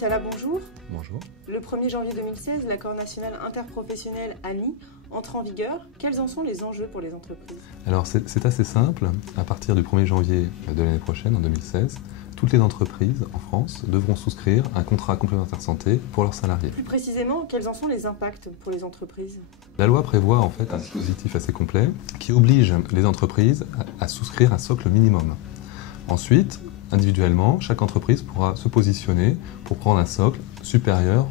Siala, bonjour. Bonjour. Le 1er janvier 2016, l'accord national interprofessionnel ANI entre en vigueur. Quels en sont les enjeux pour les entreprises? Alors c'est assez simple. À partir du 1er janvier de l'année prochaine, en 2016, toutes les entreprises en France devront souscrire un contrat complémentaire santé pour leurs salariés. Plus précisément, quels en sont les impacts pour les entreprises? La loi prévoit en fait un dispositif assez complet qui oblige les entreprises à souscrire un socle minimum. Ensuite, individuellement, chaque entreprise pourra se positionner pour prendre un socle supérieur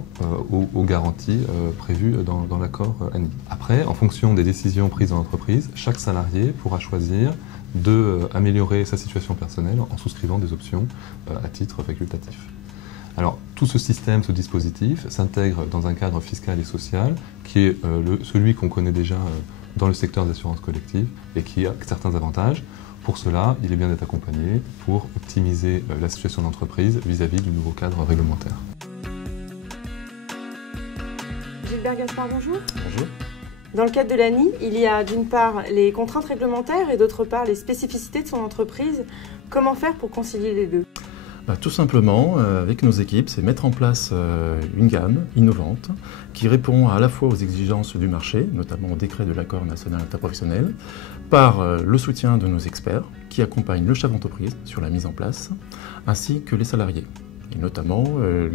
aux garanties prévues dans l'accord ANI. Après, en fonction des décisions prises dans l'entreprise, chaque salarié pourra choisir d'améliorer sa situation personnelle en souscrivant des options à titre facultatif. Alors, tout ce système, ce dispositif, s'intègre dans un cadre fiscal et social qui est celui qu'on connaît déjà dans le secteur des assurances collectives et qui a certains avantages. Pour cela, il est bien d'être accompagné pour optimiser la situation d'entreprise vis-à-vis du nouveau cadre réglementaire. Gilbert Gaspard, bonjour. Bonjour. Dans le cadre de l'ANI, il y a d'une part les contraintes réglementaires et d'autre part les spécificités de son entreprise. Comment faire pour concilier les deux? Tout simplement, avec nos équipes, c'est mettre en place une gamme innovante qui répond à la fois aux exigences du marché, notamment au décret de l'accord national interprofessionnel, par le soutien de nos experts qui accompagnent le chef d'entreprise sur la mise en place, ainsi que les salariés, et notamment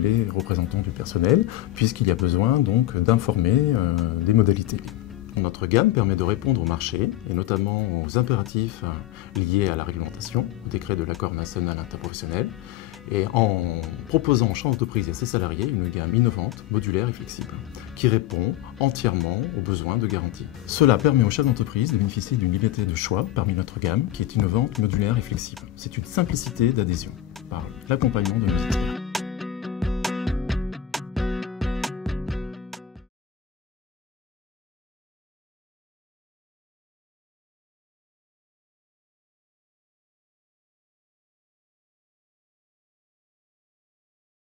les représentants du personnel, puisqu'il y a besoin donc d'informer des modalités. Notre gamme permet de répondre au marché, et notamment aux impératifs liés à la réglementation, au décret de l'accord national interprofessionnel, et en proposant au chef d'entreprise et à ses salariés une gamme innovante, modulaire et flexible, qui répond entièrement aux besoins de garantie. Cela permet au chef d'entreprise de bénéficier d'une liberté de choix parmi notre gamme, qui est innovante, modulaire et flexible. C'est une simplicité d'adhésion par l'accompagnement de nos experts.